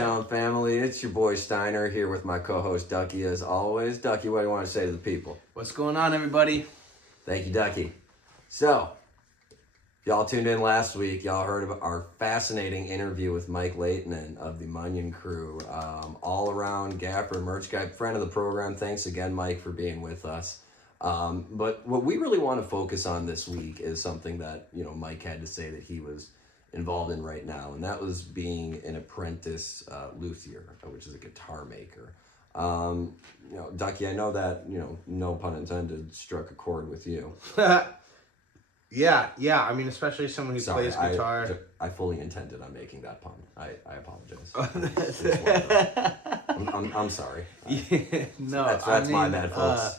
Talent family, it's your boy Steiner here with my co-host Ducky as always. Ducky, what do you want to say to the people? What's going on, everybody? Thank you, Ducky. So, y'all tuned in last week. Y'all heard of our fascinating interview with Mike Leighton of the Munyon Crew. All-around gaffer, merch guy, friend of the program. Thanks again, Mike, for being with us. But what we really want to focus on this week is something that, Mike had to say that he was involved in right now, and that was being an apprentice luthier, which is a guitar maker. Ducky, I know that, no pun intended, struck a chord with you. Yeah. I mean, especially someone who plays guitar. I fully intended on making that pun. I apologize. I'm sorry. No, that's my bad, folks.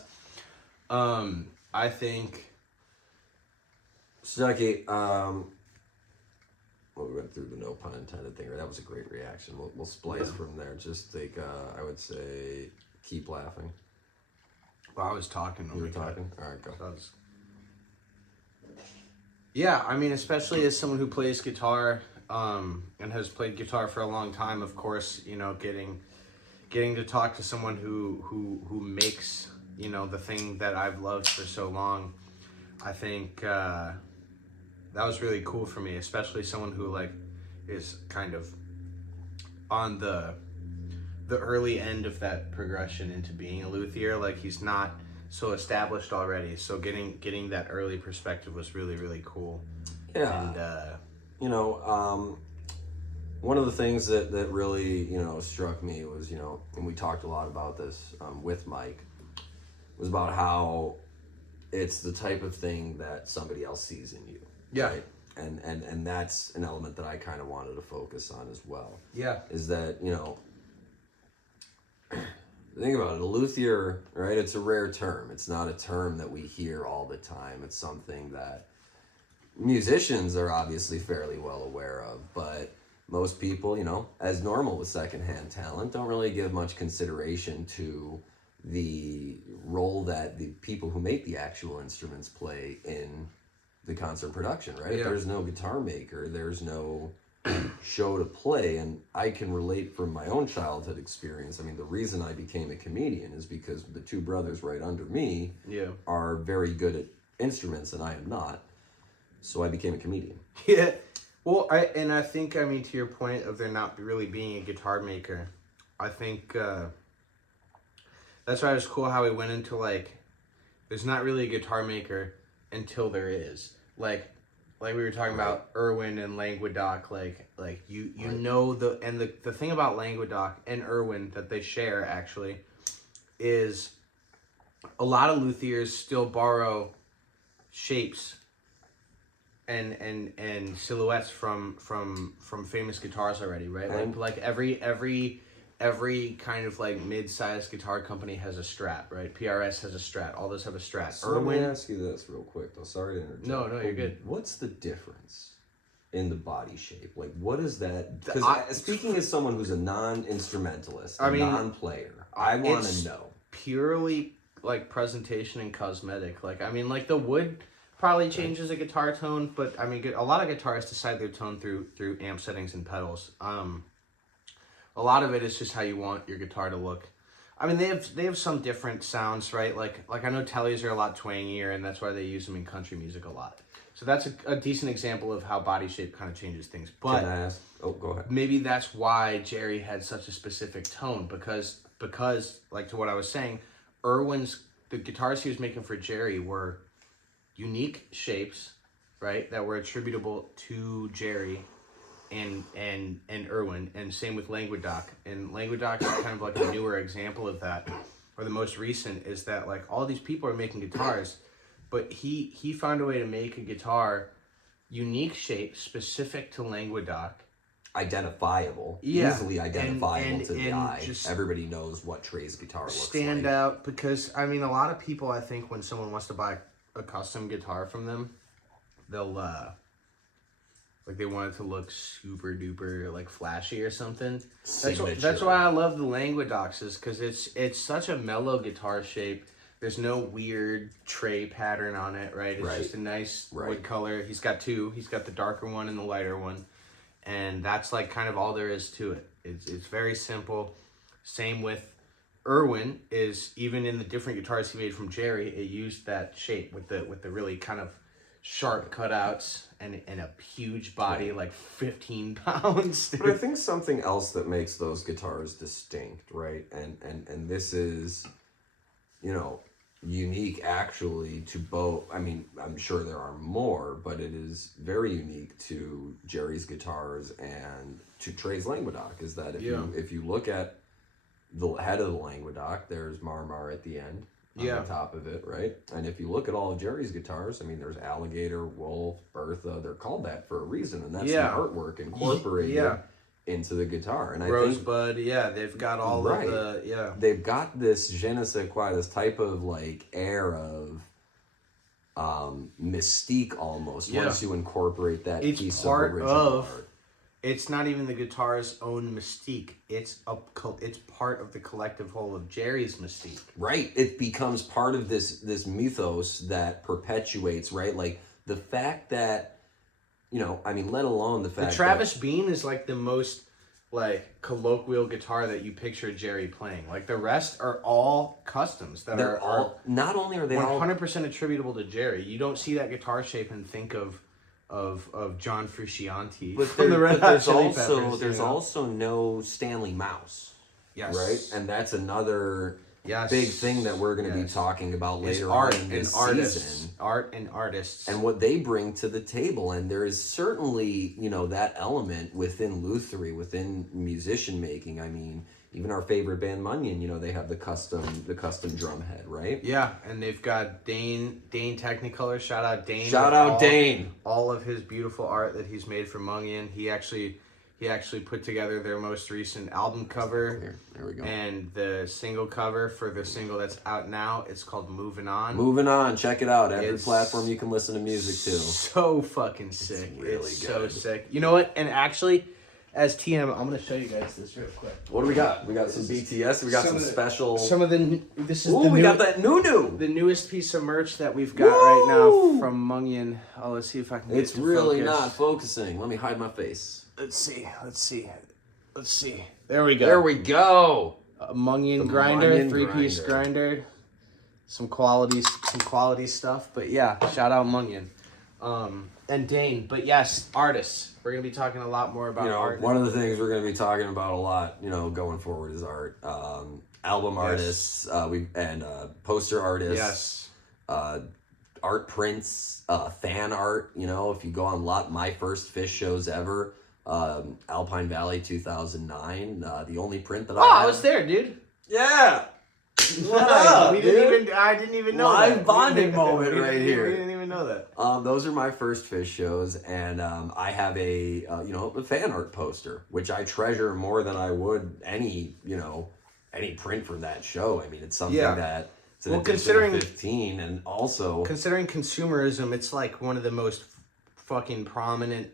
I think. So, Ducky, well, we went through the no pun intended thing, right? That was a great reaction. We'll splice from there. Just take, I would say, keep laughing. Well, I was talking. You were talking? All right, go. Yeah, I mean, especially as someone who plays guitar and has played guitar for a long time, of course, getting to talk to someone who makes, the thing that I've loved for so long, I think that was really cool for me, especially someone who is kind of on the early end of that progression into being a luthier. Like, he's not so established already, so getting that early perspective was really, really cool. Yeah. And one of the things that really struck me was, and we talked a lot about this with Mike, was about how it's the type of thing that somebody else sees in you. Yeah. Right? And that's an element that I kind of wanted to focus on as well. Yeah. Is that, think about it, a luthier, right? It's a rare term. It's not a term that we hear all the time. It's something that musicians are obviously fairly well aware of, but most people, as normal with secondhand talent, don't really give much consideration to the role that the people who make the actual instruments play in the concert production, right? Yeah. If there's no guitar maker, there's no show to play. And I can relate from my own childhood experience. I mean, the reason I became a comedian is because the two brothers right under me are very good at instruments and I am not. So I became a comedian. Yeah. Well, I think, to your point of there not really being a guitar maker, I think that's why it was cool how we went into, there's not really a guitar maker until there is. Like we were talking about Irwin and Languedoc, the thing about Languedoc and Irwin that they share, actually, is a lot of luthiers still borrow shapes and silhouettes from famous guitars already, right? Like every kind of mid-sized guitar company has a Strat, right? PRS has a Strat. All those have a Strat. So let me ask you this real quick, though. Sorry to interrupt. No, you're good. What's the difference in the body shape? What is that? Because speaking as someone who's a non-instrumentalist, non-player, I want to know. Purely presentation and cosmetic. The wood probably changes a guitar tone, but a lot of guitarists decide their tone through amp settings and pedals. A lot of it is just how you want your guitar to look. They have some different sounds, right? Like I know Tellys are a lot twangier, and that's why they use them in country music a lot. So that's a decent example of how body shape kind of changes things. But can I ask? Oh, go ahead. Maybe that's why Jerry had such a specific tone, because to what I was saying, the guitars he was making for Jerry were unique shapes, right? That were attributable to Jerry and Irwin, and same with Languedoc. And Languedoc is kind of a newer example of that, or the most recent, is that all these people are making guitars, but he found a way to make a guitar unique shape specific to Languedoc. Identifiable, easily identifiable to the eye. Everybody knows what Trey's guitar looks like. Stand out, because a lot of people, I think, when someone wants to buy a custom guitar from them, they'll they want it to look super duper flashy or something. That's why I love the Languedocs, is because it's such a mellow guitar shape. There's no weird tray pattern on it, right? It's just a nice wood color. He's got two. He's got the darker one and the lighter one. And that's like kind of all there is to it. It's very simple. Same with Irwin, is even in the different guitars he made from Jerry, it used that shape with the really kind of sharp cutouts and a huge body, like 15 pounds. But I think something else that makes those guitars distinct, right? And this is, you know, unique actually to both. I mean, I'm sure there are more, but it is very unique to Jerry's guitars and to Trey's Languedoc, is that if you look at the head of the Languedoc, there's Marmar at the end, on the top of it, right? And if you look at all of Jerry's guitars, I mean, there's Alligator, Wolf, Bertha. They're called that for a reason, and that's the artwork incorporated into the guitar. And Rosebud, they've got all of the they've got this je ne sais quoi, this type of like air of mystique almost once you incorporate that piece of original art. It's not even the guitar's own mystique. It's part of the collective whole of Jerry's mystique. Right. It becomes part of this mythos that perpetuates, right? Like the fact that, you know, I mean, let alone the fact the Travis Beam is like the most like colloquial guitar that you picture Jerry playing. Like the rest are all customs that are all not only are they 100% attributable to Jerry. You don't see that guitar shape and think of John Frusciante. But there's also no Stanley Mouse. Yes. Right? And that's another big thing that we're going to be talking about later art on in this season. Art and artists. And what they bring to the table. And there is certainly, you know, that element within Lutherie, within musician making. I mean, even our favorite band, Munyon, you know, they have the custom drum head, right? Yeah, and they've got Dane Technicolor. Shout out Dane. Shout out Dane. All of his beautiful art that he's made for Munyon. He actually put together their most recent album cover. There we go. And the single cover for the single that's out now. It's called Moving On. Moving On. Check it out. Every platform you can listen to music to. So fucking sick. It's really so sick. You know what? And actually, as TM, I'm going to show you guys this real quick. What do we got? We got some BTS. We got some special. We got that new. The newest piece of merch that we've got right now from Munyon. Oh, let's see if I can get It's really not focusing. Let me hide my face. Let's see. There we go. There we go. A Munyon grinder, 3-piece grinder. Some quality stuff. But yeah, shout out Munyon. And Dane. But yes, artists. We're going to be talking a lot more about art. One of the things we're going to be talking about a lot, you know, going forward is art. Album artists, poster artists. Yes. Art prints, fan art. You know, if you go on my first Fish shows ever, Alpine Valley 2009, the only print that I was there, dude. Yeah. What up, I didn't even know that. Live bonding moment right here. We didn't even know that. Those are my first Fish shows, and I have a fan art poster, which I treasure more than I would any print from that show. I mean, it's something that it's an edition of 15, and also considering consumerism, it's like one of the most prominent,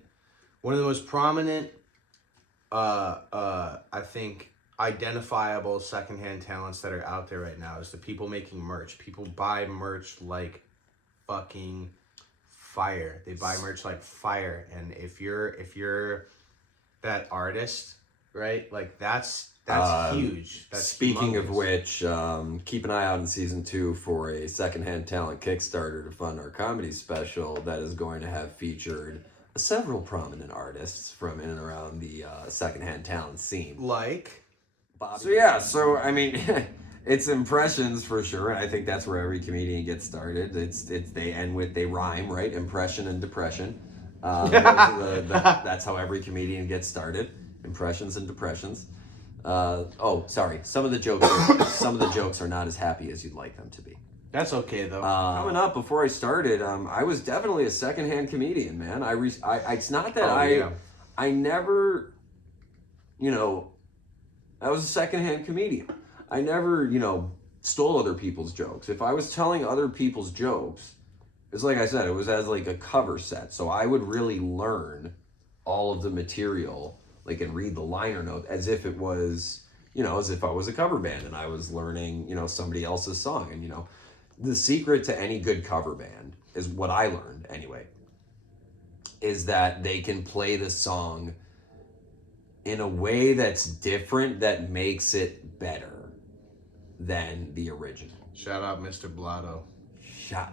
I think, identifiable secondhand talents that are out there right now is the people making merch. People buy merch like fucking fire. They buy merch like fire. And if you're that artist, right? Like that's huge. That's speaking humongous. of which, keep an eye out in season 2 for a Secondhand Talent Kickstarter to fund our comedy special that is going to have featured several prominent artists from in and around the secondhand talent scene. Like Bobby. So I mean, it's impressions for sure, and I think that's where every comedian gets started. They end with, they rhyme, right? Impression and depression. That's how every comedian gets started. Impressions and depressions. Some of the jokes are not as happy as you'd like them to be. That's okay though. Coming up, before I started, I was definitely a secondhand comedian, man. It's not that I never, I was a secondhand comedian. I never, stole other people's jokes. If I was telling other people's jokes, it's like I said, it was as like a cover set. So I would really learn all of the material, like, and read the liner note as if it was, as if I was a cover band and I was learning, somebody else's song. And, the secret to any good cover band is what I learned anyway, is that they can play the song in a way that's different that makes it better than the original. Shout out Mr. Blotto. Shot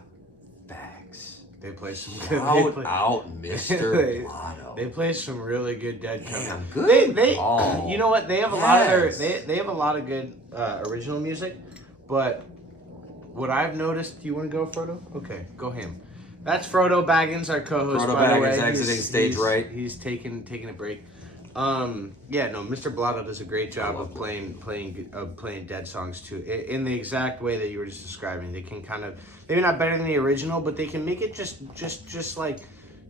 facts. They play some good. Shout out Mr. Blotto. They play some really good dead covers. Damn, good. They call. you know what? They have a lot of they have a lot of good original music, but what I've noticed. Do you want to go, Frodo? Okay, go him. That's Frodo Baggins, our co-host. Frodo by the way. Baggins exiting stage right. He's taking a break. Yeah, no, Mr. Blotto does a great job of playing dead songs too, in the exact way that you were just describing. They can kind of, maybe not better than the original, but they can make it just like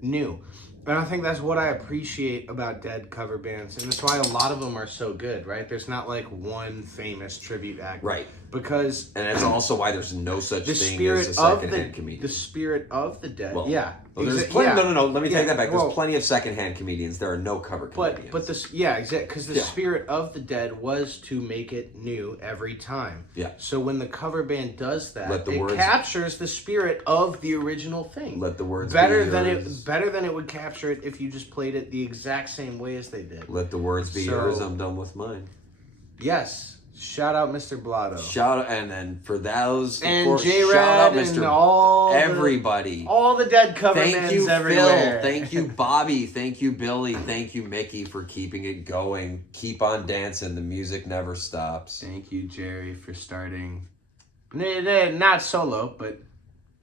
new. And I think that's what I appreciate about dead cover bands, and that's why a lot of them are so good, right? There's not like one famous tribute act, Right? Because and that's also why there's no such thing spirit as a of secondhand comedian. the spirit of the dead, Well, yeah. Well, there's plenty. Yeah. No. Let me take that back. There's Well, plenty of secondhand comedians. There are no cover comedians. But this, yeah, exactly, because the spirit of the dead was to make it new every time. Yeah. So when the cover band does that, it words, captures the spirit of the original thing. Let the words better be than yours. better than it would capture it if you just played it the exact same way as they did. Let the words be yours. I'm done with mine. Yes. Shout out Mr. Blotto. Shout out, and then for those and J Rad and all everybody, all the dead cover thank bands you, everywhere. Phil. Thank you, Bobby. Thank you, Billy. Thank you, Mickey, for keeping it going. Keep on dancing. The music never stops. Thank you, Jerry, for starting. Not solo, but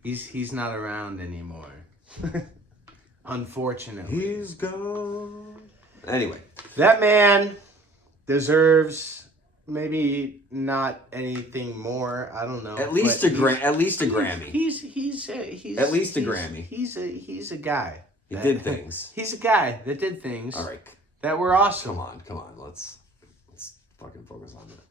he's not around anymore. Unfortunately, he's gone. Anyway, that man deserves. Maybe not anything more. I don't know. At least a Grammy. He's at least a Grammy. He's a guy. He did things. He's a guy that did things. All right. That were awesome. Come on. Let's fucking focus on that.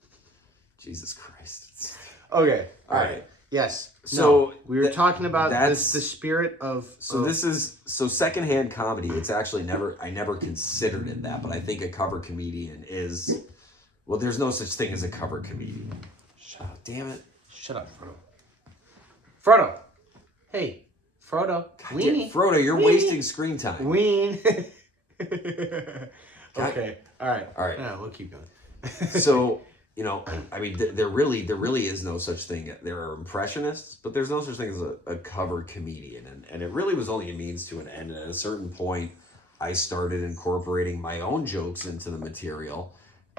Jesus Christ. Okay. All right. Yes. So we were talking about the spirit of. So this is secondhand comedy. It's actually I never considered it that, but I think a cover comedian is. Well, there's no such thing as a cover comedian. Shut up, damn it. Shut up, Frodo. Frodo. Hey, Frodo. Weenie. Frodo, you're wasting screen time. Ween. Okay. All right. Yeah, we'll keep going. So, I mean, there really is no such thing. There are impressionists, but there's no such thing as a cover comedian. And it really was only a means to an end. And at a certain point, I started incorporating my own jokes into the material.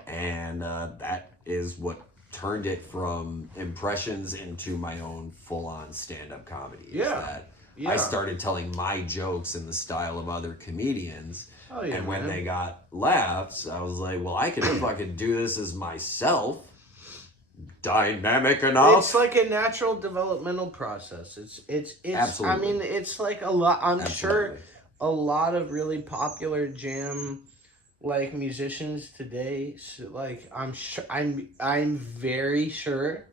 And that is what turned it from impressions into my own full-on stand-up comedy. I started telling my jokes in the style of other comedians. Oh, yeah, and when they got laughs, I was like, well, I can fucking do this as myself. Dynamic enough. It's like a natural developmental process. It's Absolutely. I mean, it's like a lot. I'm Absolutely. sure a lot of really popular jam like musicians today, so like I'm very sure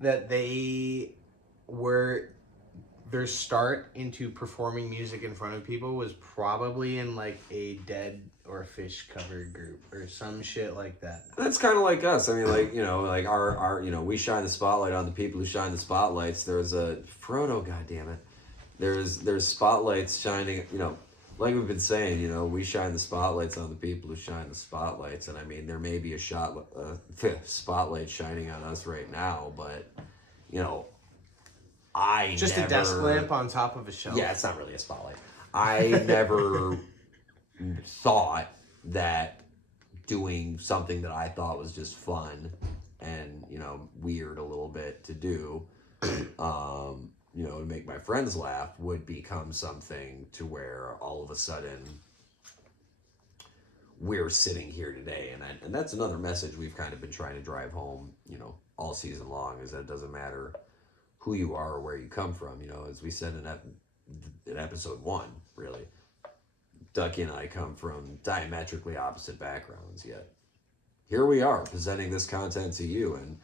that their start into performing music in front of people was probably in like a Dead or Fish cover group or some shit like that. That's kind of like us. I mean, like our we shine the spotlight on the people who shine the spotlights. There's a Frodo, goddammit. There's spotlights shining, like we've been saying, we shine the spotlights on the people who shine the spotlights. And I mean, there may be a spotlight shining on us right now, but, a desk lamp on top of a shelf. Yeah, it's not really a spotlight. I never thought that doing something that I thought was just fun and, weird a little bit to do, to make my friends laugh would become something to where all of a sudden we're sitting here today. And that's another message we've kind of been trying to drive home, all season long, is that it doesn't matter who you are or where you come from. As we said in episode 1, really, Ducky and I come from diametrically opposite backgrounds, yet here we are presenting this content to you. And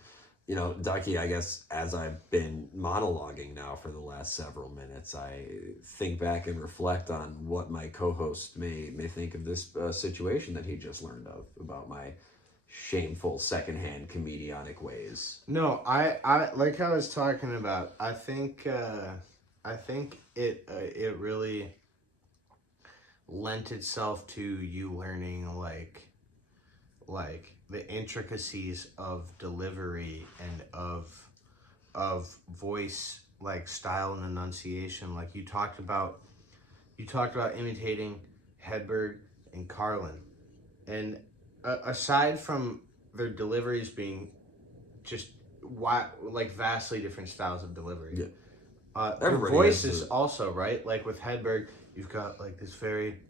Ducky, I guess, as I've been monologuing now for the last several minutes, I think back and reflect on what my co-host may think of this situation that he just learned of, about my shameful secondhand comedianic ways. No, I like I was talking about. I think it really lent itself to you learning like like the intricacies of delivery and of voice, like style and enunciation. Like you talked about imitating Hedberg and Carlin, and aside from their deliveries being just like vastly different styles of delivery. Yeah. Their voices also, right? Like with Hedberg, you've got like this very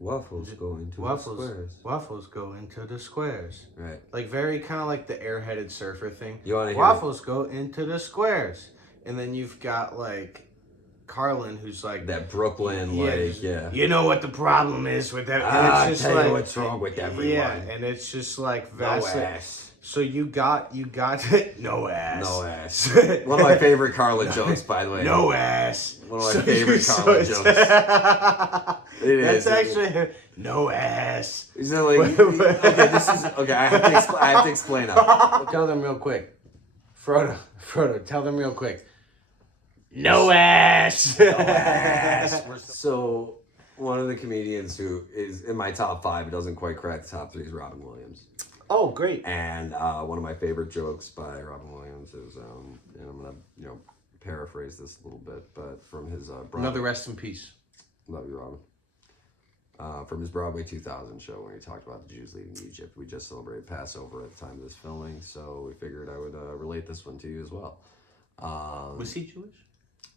waffles go into the squares. Waffles go into the squares. Right. Like very kind of like the airheaded surfer thing. You want to hear waffles go into the squares, and then you've got like Carlin, who's like that Brooklyn, You know what the problem is with that? And it's just tell you what's wrong with everyone. Yeah, and it's just like vastly. No ass. So you got no ass. No ass. One of my favorite Carlin jokes, by the way. No ass. One of my favorite Carlin jokes. That's actually no ass. Is it like okay? This is okay. I have to explain now. Tell them real quick, Frodo. Tell them real quick. No ass. No ass. So one of the comedians who is in my top 5, it doesn't quite crack the top 3, is Robin Williams. Oh, great. And one of my favorite jokes by Robin Williams is, and I'm gonna paraphrase this a little bit, but from his Another rest in peace. Love you, Robin. From his Broadway 2000 show when he talked about the Jews leaving Egypt. We just celebrated Passover at the time of this filming, so we figured I would relate this one to you as well. Was he Jewish?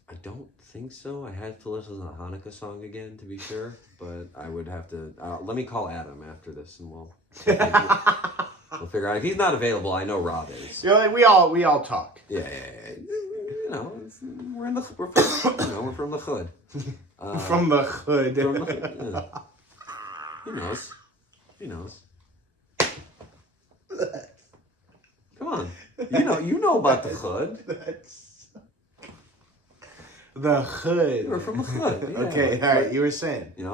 I don't think so. I had to listen to the Hanukkah song again to be sure, but I would have to. Let me call Adam after this, and we'll figure out if he's not available. I know Rob is. Yeah, like we all talk. Yeah. We're from the hood. From the hood. From the hood. Yeah. He knows. Come on, you know about the hood. The hood. We're from the hood. Yeah. Okay, all right. You were saying. You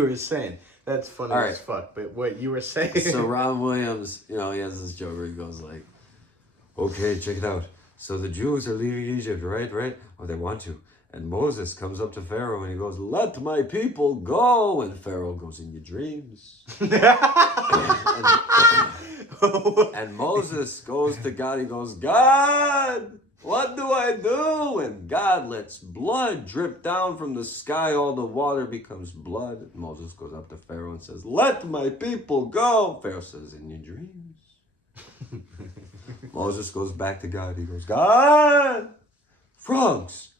were saying. That's funny as fuck. But what you were saying. So Robin Williams, he has this joke where he goes like, "Okay, check it out. So the Jews are leaving Egypt, right? Or they want to. And Moses comes up to Pharaoh and he goes, 'Let my people go.' And Pharaoh goes, 'In your dreams.' and Moses goes to God. He goes, 'God, what do I do?' And God lets blood drip down from the sky. All the water becomes blood. And Moses goes up to Pharaoh and says, 'Let my people go.' Pharaoh says, 'In your dreams.' Moses goes back to God. He goes, 'God, frogs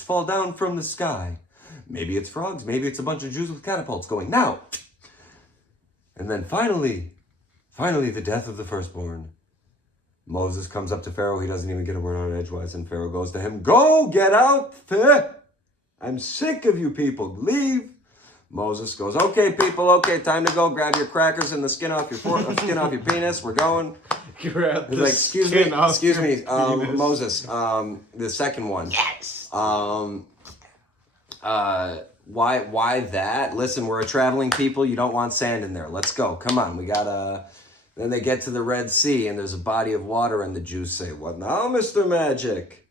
fall down from the sky. Maybe it's frogs. Maybe it's a bunch of Jews with catapults going now.' And then finally, the death of the firstborn. Moses comes up to Pharaoh. He doesn't even get a word out edgewise. And Pharaoh goes to him, 'Go, get out. I'm sick of you people. Leave.' Moses goes, 'Okay, people. Okay, time to go. Grab your crackers and the skin off your penis. We're going.' Grab the like, excuse me, penis. Moses. The second one. Yes. Why that? Listen, we're a traveling people. You don't want sand in there. Let's go. Come on. We gotta. Then they get to the Red Sea and there's a body of water and the Jews say, 'What now, Mr. Magic?'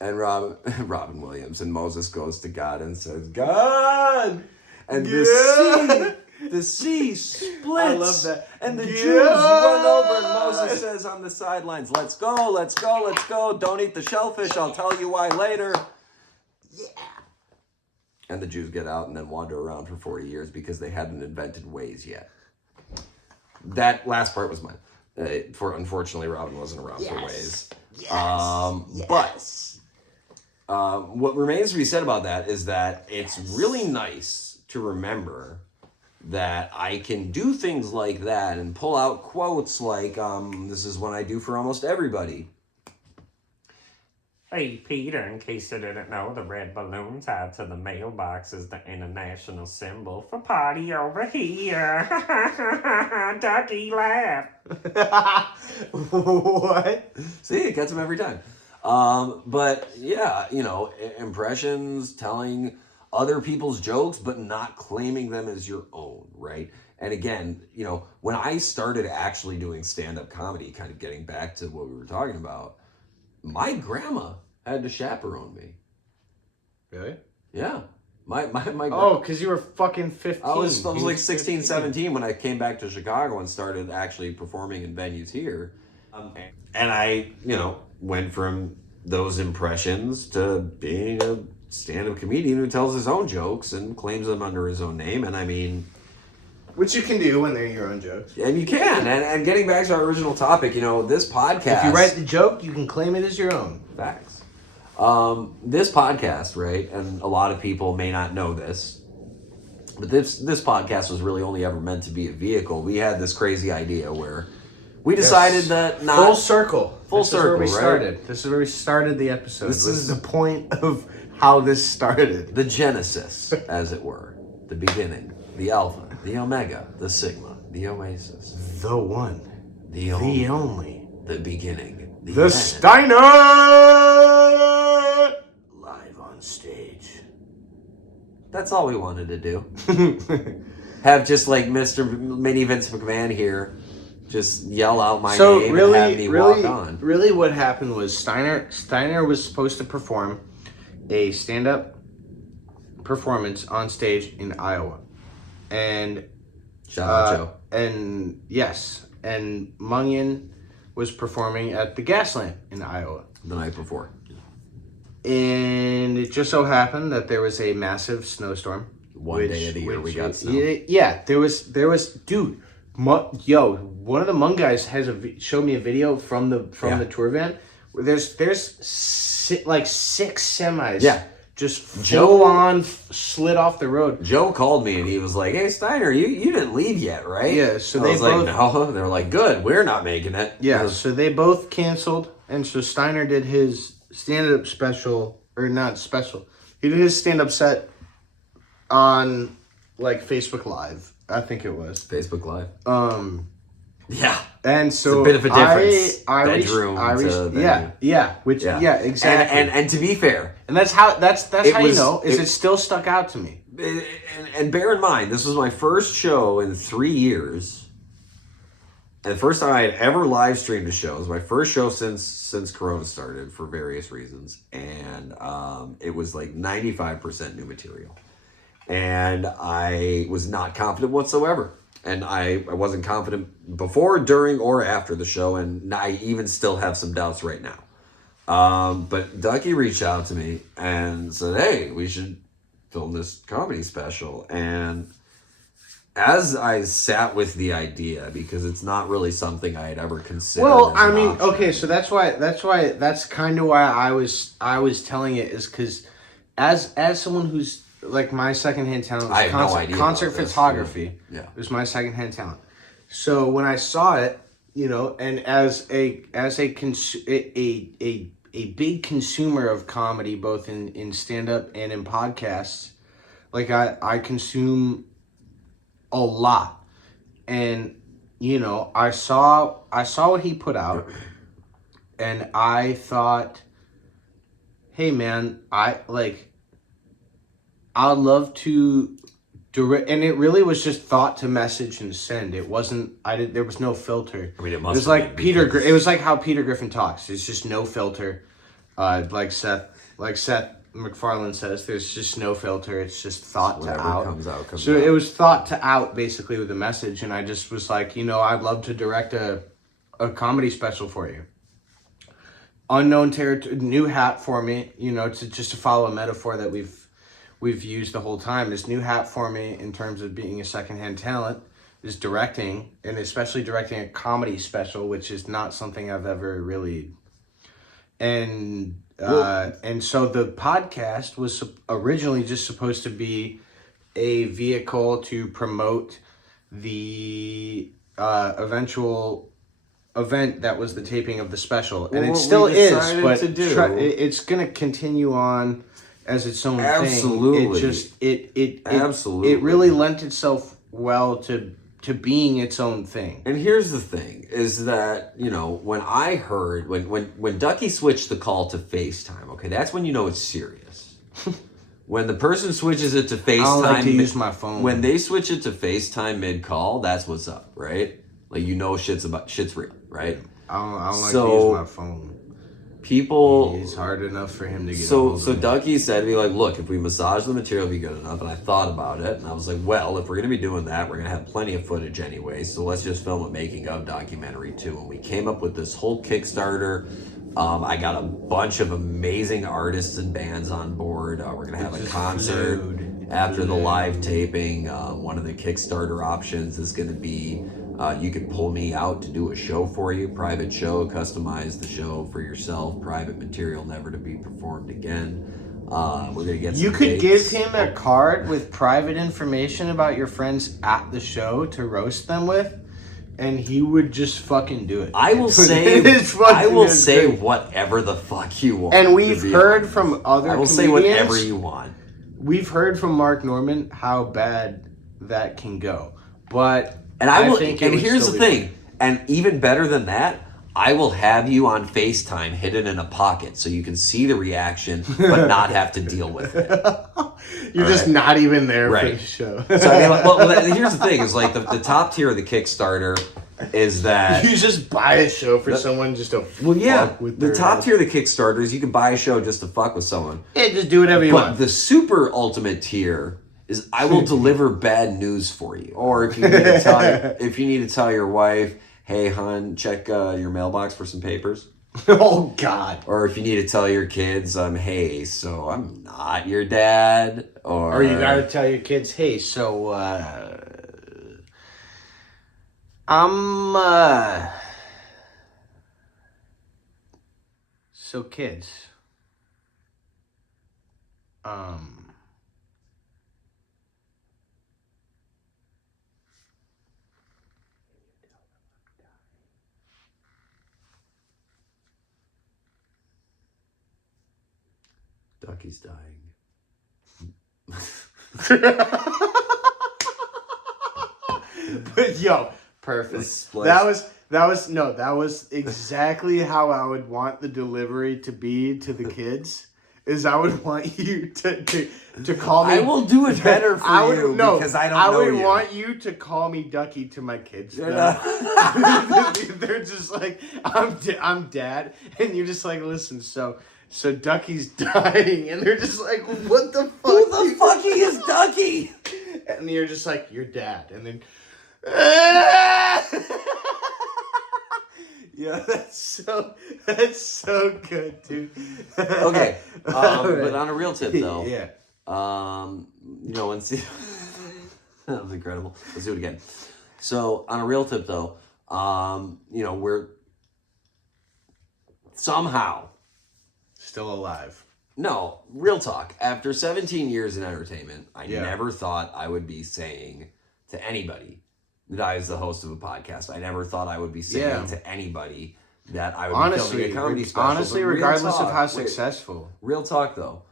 And Robin Williams and Moses goes to God and says, 'God!' And the sea splits. I love that. And the Jews run over and Moses says on the sidelines, 'Let's go. Don't eat the shellfish. I'll tell you why later.' Yeah. And the Jews get out and then wander around for 40 years because they hadn't invented Waze yet. That last part was mine. Unfortunately, Robin wasn't around for Waze. But what remains to be said about that is that it's really nice to remember that I can do things like that and pull out quotes like, this is one I do for almost everybody. Hey, Peter, in case you didn't know, the red balloon tied to the mailbox is the international symbol for party over here. Ducky laugh. What? See, it gets them every time. But yeah, impressions, telling other people's jokes, but not claiming them as your own, right? And again, when I started actually doing stand-up comedy, kind of getting back to what we were talking about, my grandma had to chaperone me. Really? Yeah. My Oh, because you were fucking 15. I was He like 16, 15. 17 when I came back to Chicago and started actually performing in venues here. And I, went from those impressions to being a stand-up comedian who tells his own jokes and claims them under his own name. And I mean... Which you can do when they're your own jokes. And you can. And getting back to our original topic, this podcast... If you write the joke, you can claim it as your own. Facts. This podcast, right, and a lot of people may not know this, but this podcast was really only ever meant to be a vehicle. We had this crazy idea where we decided that not... Full circle. This is where we started. This is where we started the episode. This is the point of how this started. The genesis, as it were. The beginning. The alpha. The omega. The sigma. The oasis. The one. The only. The beginning. The end. Steiner! Live on stage. That's all we wanted to do. Have just like Mr. Mini Vince McMahon here just yell out my name and have me walk on. Really what happened was Steiner was supposed to perform a stand-up performance on stage in Iowa. And shout out Joe. And yes, and Mungian was performing at the Gaslamp in Iowa The night before. And it just so happened that there was a massive snowstorm. One day of the year we got snow. Yeah, there was, dude. One of the Hmong guys showed me a video from the tour van. Where there's like 6 semis. Just full on slid off the road. Joe called me and he was like, "Hey Steiner, you didn't leave yet, right?" Yeah, so I was like, "No." They're like, "Good, we're not making it." Yeah, so they both canceled, and so Steiner did his stand-up special, or not special. He did his stand-up set on like Facebook Live, I think it was. Facebook Live. Yeah. And so it's a bit of a difference. Bedroom to venue. Exactly. And to be fair, and that's how you know it still stuck out to me. And bear in mind, this was my first show in 3 years. And the first time I had ever live streamed a show. It was my first show since Corona started for various reasons. And it was like 95% new material. And I was not confident whatsoever. And I wasn't confident before, during, or after the show. And I even still have some doubts right now. But Ducky reached out to me and said, "Hey, we should film this comedy special." And as I sat with the idea, because it's not really something I had ever considered. Well, I mean, okay, so that's kind of why I was telling it, is because as someone who's like, my secondhand talent was concert photography. Yeah. It was my secondhand talent. So when I saw it, and as a big consumer of comedy, both in stand-up and in podcasts, like I consume a lot. And I saw what he put out, and I thought, hey man, I'd love to direct, and it really was just thought to message and send. It wasn't. There was no filter. I mean, it was like It was like how Peter Griffin talks. It's just no filter. Like Seth MacFarlane says, there's just no filter. It's just thought to out. Comes out. It was thought to out, basically, with the message. And I just was like, I'd love to direct a comedy special for you. Unknown territory, new hat for me. To follow a metaphor that we've used the whole time. This new hat for me in terms of being a secondhand talent is directing, and especially directing a comedy special, which is not something I've ever really. And so the podcast was originally just supposed to be a vehicle to promote the eventual event that was the taping of the special, and it still is, but it's gonna continue on as its own thing. Absolutely. It really lent itself well to being its own thing. And here's the thing, is that, when I heard, when Ducky switched the call to FaceTime, okay, that's when it's serious. When the person switches it to FaceTime... I don't like to use my phone. When they switch it to FaceTime mid-call, that's what's up, right? Like, shit's real, right? I don't like to use my phone. people. It's hard enough for him to get. So Ducky said to me, like, look, if we massage the material, it'll be good enough. And I thought about it, and I was like, well, if we're gonna be doing that, we're gonna have plenty of footage anyway. So let's just film a making of documentary too. And we came up with this whole Kickstarter. I got a bunch of amazing artists and bands on board. We're gonna have a concert after the live taping. One of the Kickstarter options is gonna be you can pull me out to do a show for you, private show, customize the show for yourself, private material never to be performed again. We're gonna get. You could give him a card with private information about your friends at the show to roast them with. And he would just fucking do it. I will say whatever the fuck you want. And we've heard from other comedians. I will say whatever you want. We've heard from Mark Norman how bad that can go. But here's the thing. And even better than that, I will have you on FaceTime hidden in a pocket so you can see the reaction but not have to deal with it. You're just not even there for the show. So I mean, here's the thing: is like the top tier of the Kickstarter is that you just buy a show for someone just to fuck with the top tier of the Kickstarter is you can buy a show just to fuck with someone. Yeah, just do whatever you want. But the super ultimate tier is I will deliver bad news for you, or if you need to tell your wife, hey hon, check your mailbox for some papers. Oh God! Or if you need to tell your kids, hey, so I'm not your dad. Or you gotta tell your kids, hey, so so kids, Ducky's dying. But yo, perfect. That was exactly how I would want the delivery to be to the kids. Is I would want you to call me. I will do it better for because I don't know you. I would want you to call me Ducky to my kids. They're just like, I'm dad, and you're just like, listen, so Ducky's dying, and they're just like, what the fuck? Who the fuck is Ducky? And you're just like, your dad, and then. Yeah, that's so good, dude. Okay, but on a real tip though, yeah. That was incredible. Let's do it again. So on a real tip though, we're somehow still alive. No, real talk. After 17 years in entertainment, I never thought I would be saying to anybody that I was the host of a podcast. I never thought I would be saying to anybody that I would be filming a comedy special. Honestly, regardless of how successful. Real talk, though.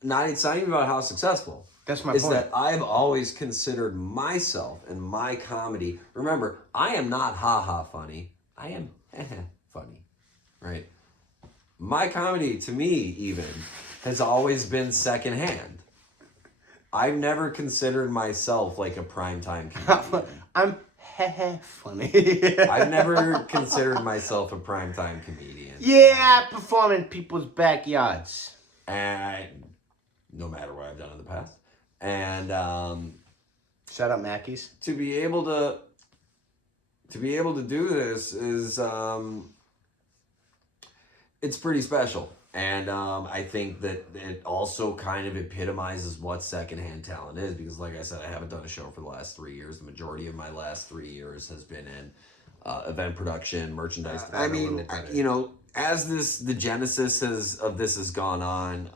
It's not even about how successful. That's my point. Is that I've always considered myself and my comedy. Remember, I am not ha-ha funny. I am funny. Right? My comedy, to me, even, has always been secondhand. I've never considered myself like a primetime comedian. I'm funny. I've never considered myself a primetime comedian. Yeah, I perform in people's backyards. And no matter what I've done in the past. And shout out Mackey's. To be able to do this is it's pretty special. And I think that it also kind of epitomizes what Secondhand Talent is, because like I said, I haven't done a show for the last 3 years. The majority of my last 3 years has been in event production, merchandise. As the genesis of this has gone on,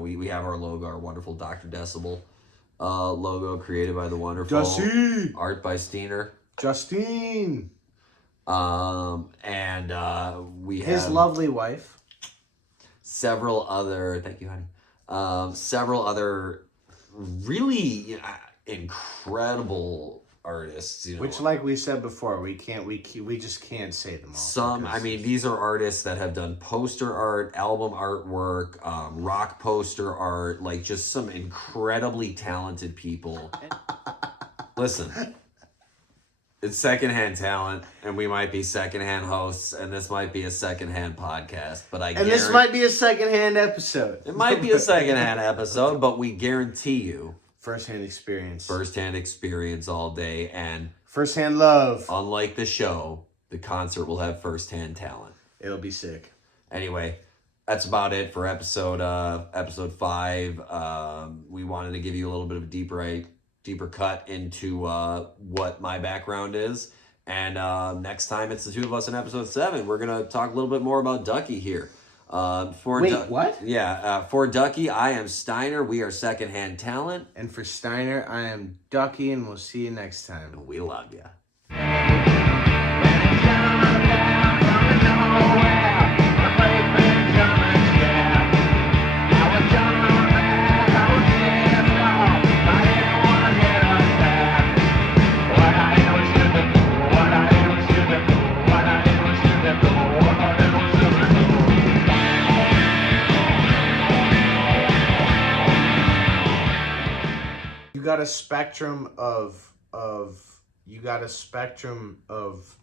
we have our logo, our wonderful Dr. Decibel logo, created by the wonderful Jussie. Art by Steiner. Justine. We have his lovely wife. Several other really incredible artists, which, like we said before, we just can't say them all. These are artists that have done poster art, album artwork, rock poster art, like just some incredibly talented people. Listen, It's Secondhand Talent, and we might be secondhand hosts, and this might be a secondhand podcast. But this might be a secondhand episode. It might be a secondhand episode, but we guarantee you Firsthand experience. Firsthand experience all day, and Firsthand love. unlike the show, the concert will have firsthand talent. It'll be sick. Anyway, that's about it for episode 5. We wanted to give you a little bit of a deeper cut into what my background is. And next time it's the two of us in episode 7. We're going to talk a little bit more about Ducky here. What? Yeah, for Ducky, I am Steiner. We are Secondhand Talent. And for Steiner, I am Ducky, and we'll see you next time. We love ya. You got a spectrum of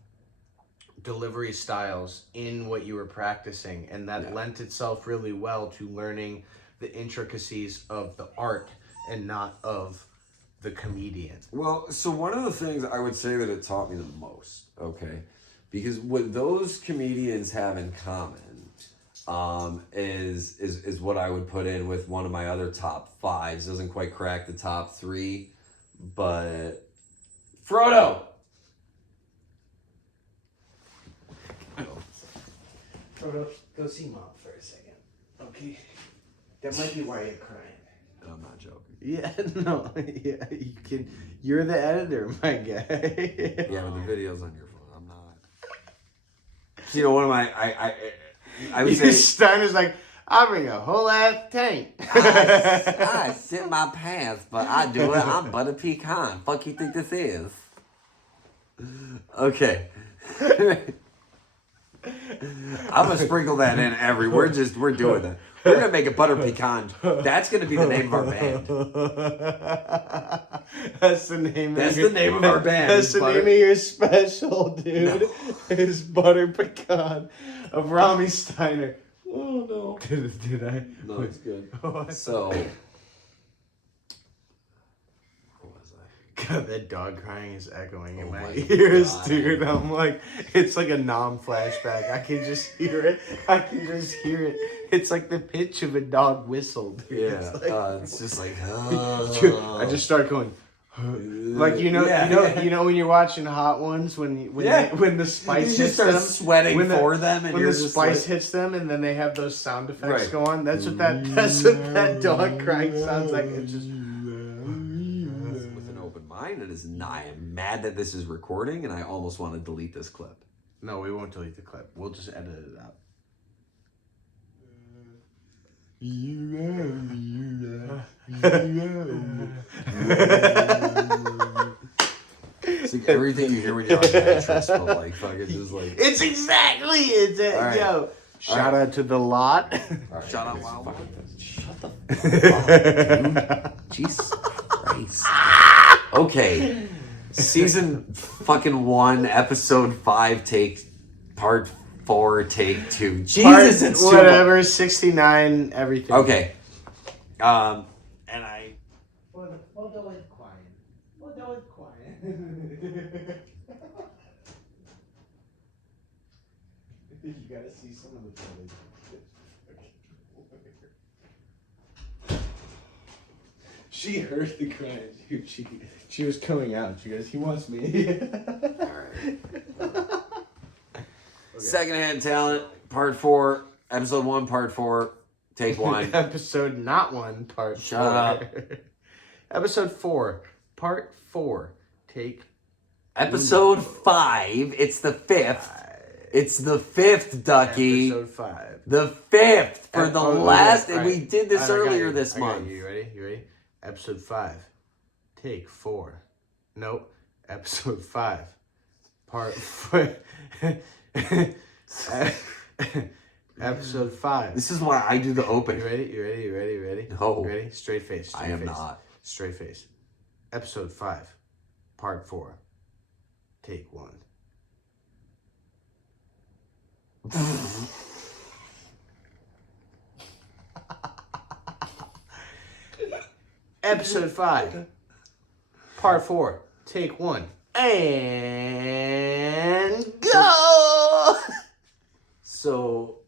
delivery styles in what you were practicing, and that lent itself really well to learning the intricacies of the art and not of the comedian. Well, so one of the things I would say that it taught me the most, okay, because what those comedians have in common is what I would put in with one of my other top 5s. Doesn't quite crack the top 3, but Frodo. Frodo, go see Mom for a second. Okay. That might be why you're crying. I'm not joking. Yeah, no, yeah, you can. You're the editor, my guy. Yeah, but the video's on your phone. I'm not. You know, one of my I would say Steiner's like, I bring a whole ass tank. I sit my pants, but I do it. I'm butter pecan. Fuck you think this is? Okay. I'm gonna sprinkle that in everywhere. We're doing that. We're gonna make a butter pecan. That's gonna be the name of our band. That's the name. That's the name of our band. That's the name of your special, dude. Is butter pecan of Rami Steiner. Oh no! Did I? No, it's good. So, what was I? God, that dog crying is echoing in my my ears, God. dude. I'm like, it's like a flashback. I can just hear it. It's like the pitch of a dog whistle, dude. Yeah, it's just like. Dude, I just start going. Like you know when you're watching Hot Ones when the spice You hits just start them, sweating when the- for them, and when you're the just spice like, hits them, and then they have those sound effects Right. go on. That's what that dog crying sounds like. It's just. with an open mind, and I am mad that this is recording, and I almost want to delete this clip. No, we won't delete the clip. We'll just edit it out. It's like everything you hear when you're on mattress, but like fucking just like. It's exactly it. All right. Yo, shout out to the lot. Right, Shout out guys, Wild. Shut the fuck up, dude. Jesus Christ. Okay. Season fucking 1, episode 5, part 4, take 2. Jesus, it's too whatever, 69, everything. Okay. And I. We'll do it quiet. We'll do it quiet. You gotta see some of the footage. She heard the crying, dude. She was coming out. She goes, he wants me. Alright. Secondhand Talent, part 4, episode 1, part 4, take 1. Episode not 1, part 4. Shut up. Episode 4, part 4, take Episode 5, it's the 5th. It's the 5th, Ducky. Episode 5. The 5th for the last, and we Alright. did this Alright, I got earlier you. this I got month. You ready? You ready? Episode 5, take 4. Nope. Episode 5, part 4. Episode 5. This is why I do the You opening. ready? You ready? You ready? You ready? No. You ready? Straight face. Straight I am face. not. Straight face. Episode 5, part 4. take one. Episode 5, Part 4, take one, and go! So